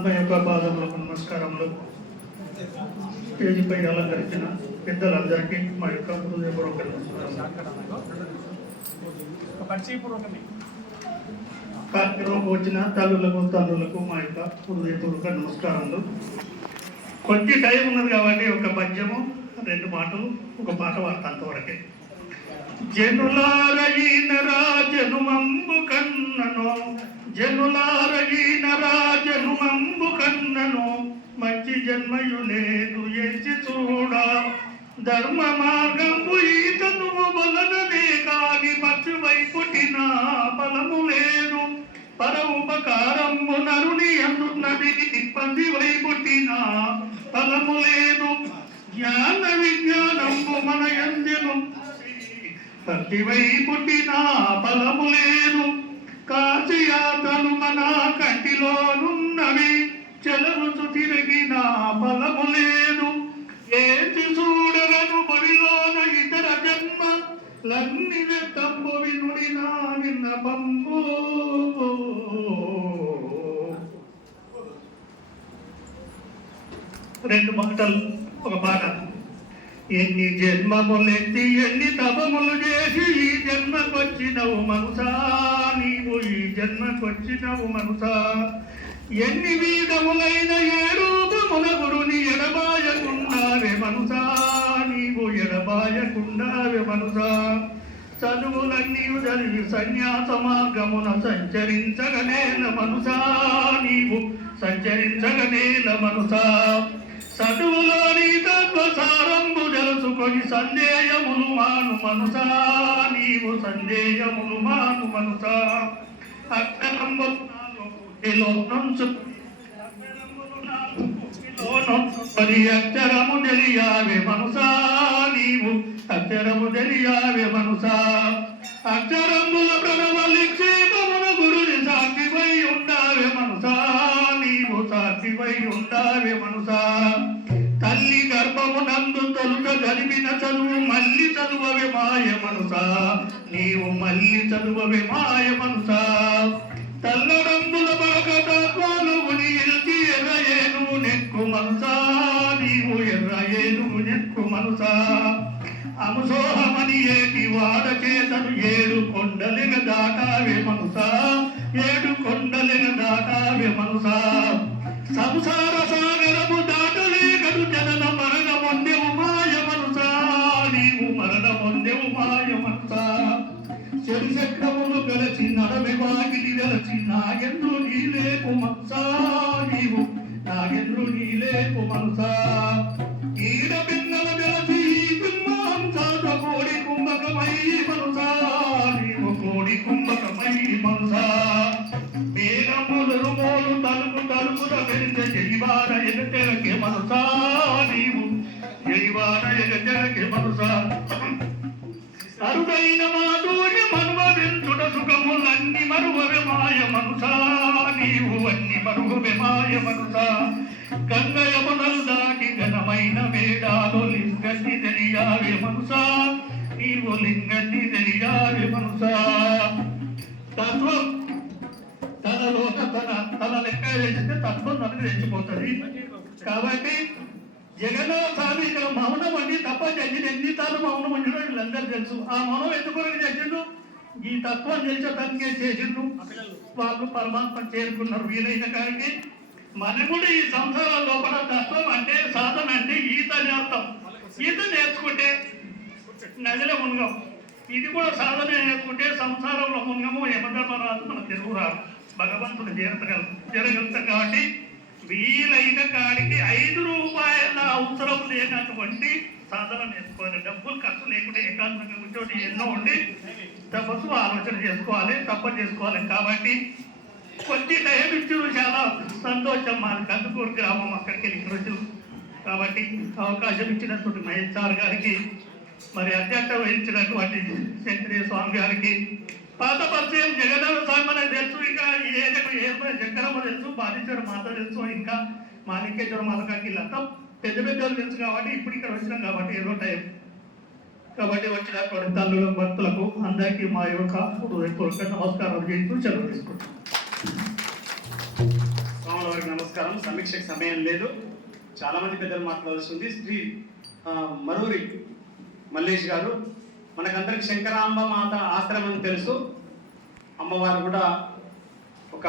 పరమాత్మ యొక్క పాదములకు నమస్కారములు. స్టేజిపై అలంకరించిన పెద్దలందరికీ మా యొక్క హృదయపూర్వక కార్యక్రమం వచ్చిన తల్లులకు మా యొక్క హృదయపూర్వక నమస్కారములు. కొద్ది టైం ఉన్నది కాబట్టి ఒక పద్యము 2 మాటలు ఒక పాట వార్త అంతవరకే. జనులారయిన రాజనుమంబు కన్నను, జనులారయిన రాజనుమంబు కన్నను, మంచి జన్మయు లేదు ఎంచి చూడ, ధర్మ మార్గంబు ఈతను బలననే కాని పక్షువై పుట్టిన బలము లేదు, పర ఉపకారంబు నరుని అందున్నది పందివై పుట్టిన ఫలము లేదు, జ్ఞాన విజ్ఞానంబు మన యందెను భక్తివై పుట్టిన ఫలము లేదు, కాశయాతను మన కంటిలోనున్నవి చెలవుచు తిరిగిన ఫలము లేదు, ఏచి చూడగను బడిలోన ఇతర జన్మ లన్ని వ్యక్తంబు వినుడిన విన్నపంబు. రెండు మాటలు ఒక పాట. ఎన్ని జన్మములెత్తి ఎన్ని తపములు చేసి ఈ జన్మకొచ్చినవు మనసా, నీవు ఈ జన్మకొచ్చినవు మనసా, ఎన్ని వీరములైన ఏడూపముల గురుని ఎడబాయకుండావే మనసా, నీవు ఎడబాయకుండావే మనసా, చదువులన్నీ చదివి సన్యాస మార్గమున సంచరించగనేల మనసా, నీవు సంచరించగనేల మనసా, చదువులోని తత్వసారంబు తెలుసుకొని సందేహములు మాను మనసా, నీవు సందేహములు మాను మనసా, అక్షరంబు అక్షరము తెలియావే మనసా, నీవు అక్షరము తెలియావే మనసా, అక్షరముల ప్రణవలి క్షేమమున గురుని సాక్షివై ఉండావే మనసా, నీవు సాక్షివై ఉండావే మనసా, తల్లి గర్భమునందు తొలుత గడిపిన చదువు మళ్ళీ చదువవే మాయ మనసా, నీవు మళ్ళీ చదువవే మాయ మనసా, తల్లడంబుల బాగతాత్వాలు నిలిచి ఎర్రయేను నెక్కు మనసా, నీవు ఎర్రయేను నెక్కు మనసా, అముసోహమని ఏటి వాడ చేతను 7 కొండలిన దాటావే మనసా, 7 కొండలిన దాటావే మనసా, సంసార సాగరము దాటలేగను జనన మరణ పొందెవు మాయ మనసా, నీవు మరణ పొందెవు మాయ మనసా, చెరిచక్రములు గలచి నడవి వాకిలి గలచి నాగెందు నీలేపు మనసా, నీవు నాగెందు నీలేపు మనసా, ఈడ పిన్నలు గలచి ఈ పింమాంసాత కోడి కుంభకమై మనసా, నీవు కోడి కుంభకమై మనసా, మేఘములు రుమోలు తలుపు తలుపుల వెంట జైవార ఎగటెరకే మనసా, నీవు జైవార ఎగటెరకే మనసా, అరుదైన మాధుర్య మనువెంతుడ సుఖములన్నీ మరువవే మాయ మనసా, నీవు అన్ని మరువవే మాయ మనసా, గంగయమునలు దాటి ఘనమైన వేడాలు లింగన్ని తెలియావే మనసా, నీవు లింగన్ని తెలియావే మనసా, తత్వం తనలోక తన లెక్క వేసితే తత్వం మనకు తెచ్చిపోతుంది. కాబట్టి జగన్ స్వామి ఇక్కడ మౌనం అండి తప్ప చచ్చింది, ఎన్నిసార్లు మౌనం అంటాడో వీళ్ళందరూ తెలుసు. ఆ మౌనం ఎందుకు చేసిండు, ఈ తత్వం తెలిసే తనకే చేసిండు, వాళ్ళు పరమాత్మ చేరుకున్నారు వీలైన కాడికి. మనం కూడా ఈ సంసారాల లోపల తత్వం అంటే సాధన అంటే ఈత అని అర్థం. ఈత నేర్చుకుంటే నదిలో మునగం, ఇది కూడా సాధన నేర్చుకుంటే సంసారంలో మునగము యమధర్మరాజు మన తెలుగు రాదు, భగవంతుడు జరగలుగుతాం. కాబట్టి వీలైన కాడికి 5 రూపాయల అవసరం లేనటువంటి సాధన నేర్చుకోవాలి. డబ్బులు ఖర్చు లేకుండా ఏకాంతంగా కూర్చొని ఎన్నో ఉండి తపస్సు ఆలోచన చేసుకోవాలి, తప్ప చేసుకోవాలి. కాబట్టి కొద్ది టైం ఇచ్చారు, చాలా సంతోషం. మాది కందుకూరు గ్రామం, అక్కడికి వెళ్ళి రోజు. కాబట్టి అవకాశం ఇచ్చినటువంటి మహేష్ సార్ గారికి, మరి అధ్యక్షత వహించినటువంటి శంకరయ్య స్వామి గారికి, పాత పరిచయం జగన్నాథ స్వామి మనకు తెలుసు, ఇంకా చక్రమ్మ తెలుసు, బాధేశ్వర మాత తెలుసు, ఇంకా మాణిక్యేశ్వర మాతకి వీళ్ళంతా పెద్ద పెద్దలు తెలుసు. కాబట్టి ఇప్పుడు ఇక్కడ వచ్చినాం కాబట్టి ఏదో టైం. కాబట్టి వచ్చినటువంటి తల్లులకు భక్తులకు అందరికీ మా యొక్క హృదయపూర్వక నమస్కారం చేస్తూ సెలవు తీసుకుంటాం. స్వామి వారికి నమస్కారం. సమీక్షకు సమయం లేదు, చాలా మంది పెద్దలు మాట్లాడాల్సింది. శ్రీ మరూరి మల్లేష్ గారు, మనకందరికి శంకరాంబ మాత ఆశ్రమం తెలుసు, అమ్మవారు కూడా ఒక